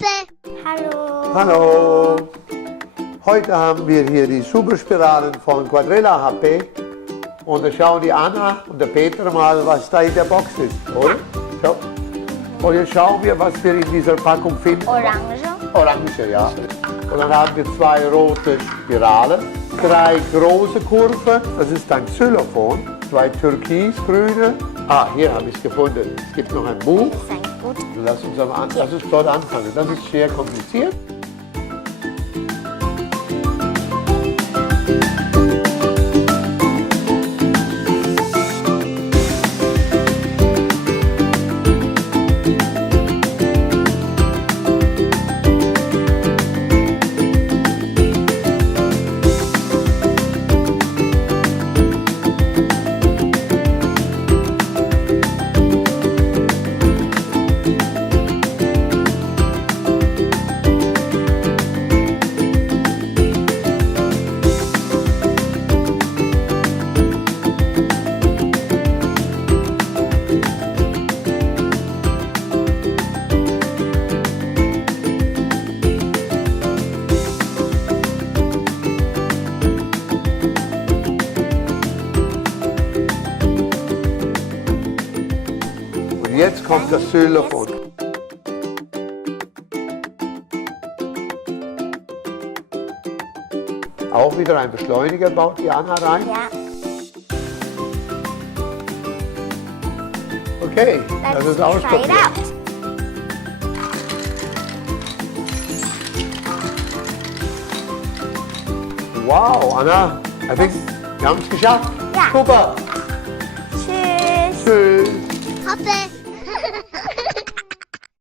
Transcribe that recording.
Hoppe. Hallo. Hallo! Heute haben wir hier die Superspiralen von Quadrilla HP und da schauen die Anna und der Peter mal, was da in der Box ist, oder? So. Und jetzt schauen wir, was wir in dieser Packung finden. Orange. Orange, ja. Und dann haben wir 2 rote Spiralen, 3 große Kurven, das ist ein Xylophon, 2 türkisgrüne. Hier habe ich es gefunden. Es gibt noch ein Buch. Das ist ein gut. Lass uns dort anfangen. Das ist sehr kompliziert. Und jetzt kommt das Xylophon. Auch wieder ein Beschleuniger baut die Anna rein. Ja. Okay, das ist Try it ausprobiert. out. Wow, Anna, I think wir haben es geschafft. Ja. Super. Tschüss. Tschüss. Hoppe.